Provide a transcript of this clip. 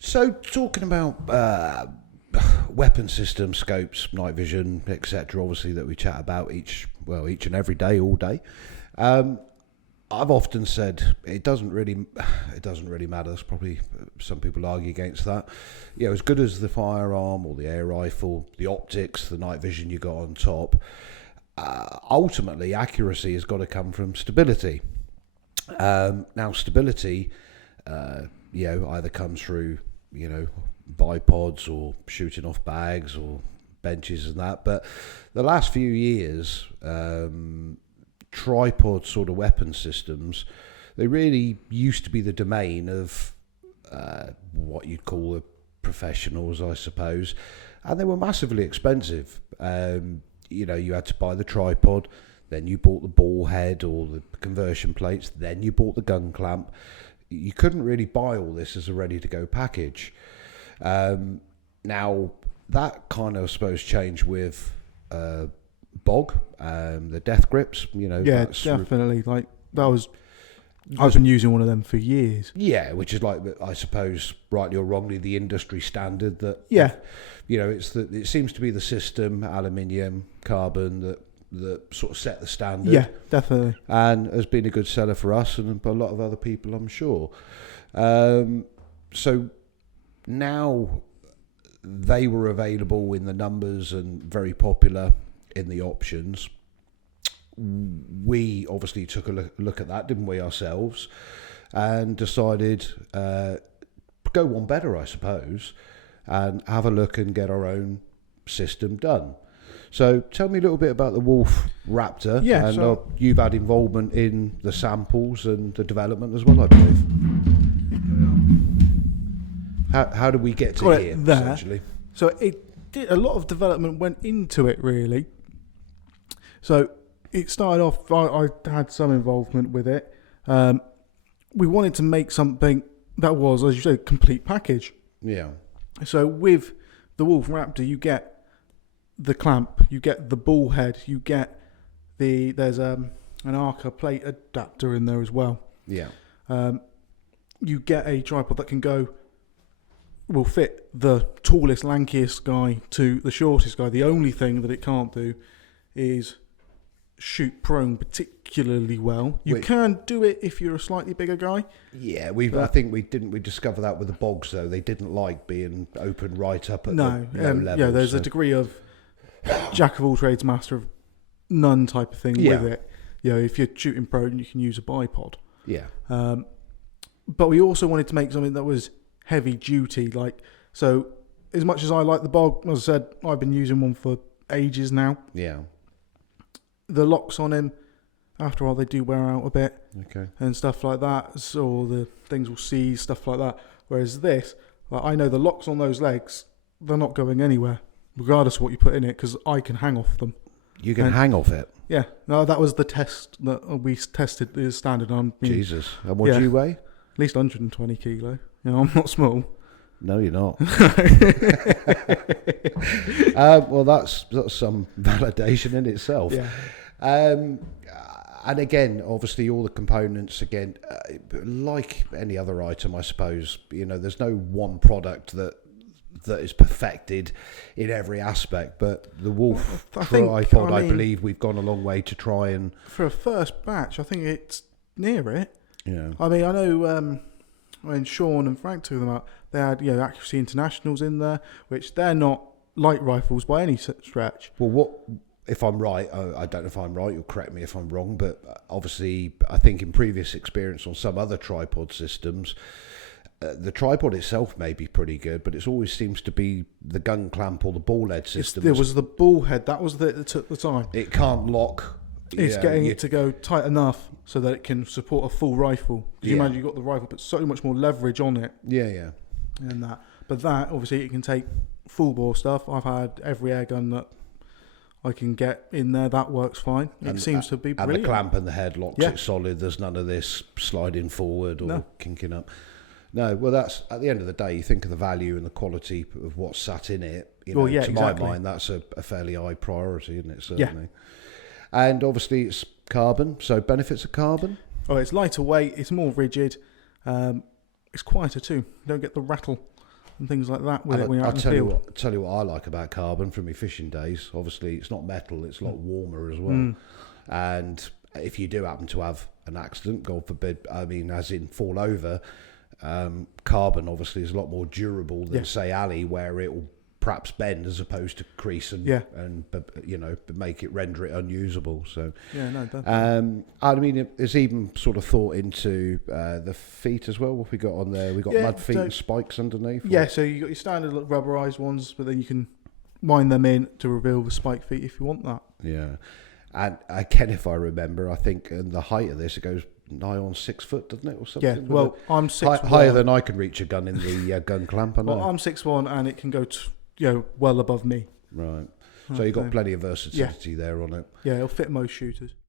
So, talking about weapon systems, scopes, night vision, etc., obviously that we chat about each and every day, all day. I've often said it doesn't really matter. There's probably some people argue against that. As good as the firearm or the air rifle, the optics, the night vision you got on top, ultimately accuracy has got to come from stability. Now, stability, either comes through bipods or shooting off bags or benches and that. But the last few years, tripod sort of weapon systems, they really used to be the domain of what you'd call the professionals, I suppose, and they were massively expensive. You had to buy the tripod, then you bought the ball head or the conversion plates, then you bought the gun clamp. You couldn't really buy all this as a ready-to-go package. Now, that kind of, I suppose, changed with BOG, the death grips. Yeah, definitely. Like, that was... I've been using one of them for years. Yeah, which is like, I suppose, rightly or wrongly, the industry standard that... Yeah. It seems to be the system, aluminium, carbon, that sort of set the standard. Yeah, definitely. And has been a good seller for us and a lot of other people, I'm sure. So now they were available in the numbers and very popular in the options. We obviously took a look at that, didn't we, ourselves, and decided go one better, I suppose, and have a look and get our own system done. So tell me a little bit about the WULF Raptor. Yeah, and you've had involvement in the samples and the development as well, I believe. How did we get to here, essentially? So it did, a lot of development went into it, really. So it started off, I had some involvement with it. We wanted to make something that was, as you say, a complete package. Yeah. So with the WULF Raptor, you get the clamp, you get the ball head, you get there's an Arca plate adapter in there as well. Yeah. You get a tripod that will fit the tallest, lankiest guy to the shortest guy. The only thing that it can't do is shoot prone particularly well. You can do it if you're a slightly bigger guy. Yeah, I think we discover that with the bogs, though. They didn't like being open right up at the low level. Yeah, there's a degree of jack of all trades, master of none type of thing with it. If you're shooting prone, you can use a bipod. Yeah. But we also wanted to make something that was heavy duty. So as much as I like the bog, as I said, I've been using one for ages now. Yeah. The locks on him, after all, they do wear out a bit. Okay. And stuff like that. So the things will seize, stuff like that. Whereas this, I know the locks on those legs, they're not going anywhere, regardless of what you put in it, because I can hang off them. You can hang off it? Yeah. No, that was the test that we tested the standard on. Jesus. And what do you weigh? At least 120 kilo. I'm not small. No, you're not. Well, that's some validation in itself. Yeah. And again, obviously, all the components, again, like any other item, I suppose, there's no one product that is perfected in every aspect. But the WULF Tripod, I believe we've gone a long way to try and... For a first batch, I think it's near it. Yeah. I mean, I know... when Sean and Frank took them out, they had Accuracy Internationals in there, which they're not light rifles by any stretch. Well, if I'm right, I don't know if I'm right, you'll correct me if I'm wrong, but obviously I think in previous experience on some other tripod systems, the tripod itself may be pretty good, but it always seems to be the gun clamp or the ball head system. There was the ball head, that was that took the time. It can't lock. It's getting it to go tight enough so that it can support a full rifle. Because you imagine you've got the rifle, but so much more leverage on it. Yeah. And that. But that, obviously, it can take full bore stuff. I've had every air gun that I can get in there. That works fine. It seems to be brilliant. And the clamp and the head locks it solid. There's none of this sliding forward or kinking up. No, well, that's, at the end of the day, you think of the value and the quality of what's sat in it. To my mind, that's a fairly high priority, isn't it, certainly? Yeah. And obviously it's carbon, so benefits of carbon? Oh, it's lighter weight, it's more rigid, it's quieter too. You don't get the rattle and things like that with it And when you're I'll out in the tell you field. tell you what I like about carbon from my fishing days. Obviously, it's not metal; it's a lot warmer as well. And if you do happen to have an accident, God forbid, I mean, as in fall over, carbon obviously is a lot more durable than say alley, where it will perhaps bend as opposed to crease and make it render it unusable. So Yeah, no, definitely. I mean, there's even sort of thought into the feet as well. What have we got on there? We got mud feet and spikes underneath. Yeah, so you got your standard rubberized ones, but then you can wind them in to reveal the spike feet if you want that. Yeah, and again, if I remember, I think in the height of this, it goes nigh on 6 foot, doesn't it, or something? Yeah, well, I'm 6'1". Higher than I can reach a gun in the gun clamp. I know. Well, I'm 6'1", and it can go well above me. Right. So you've got plenty of versatility there on it. Yeah, it'll fit most shooters.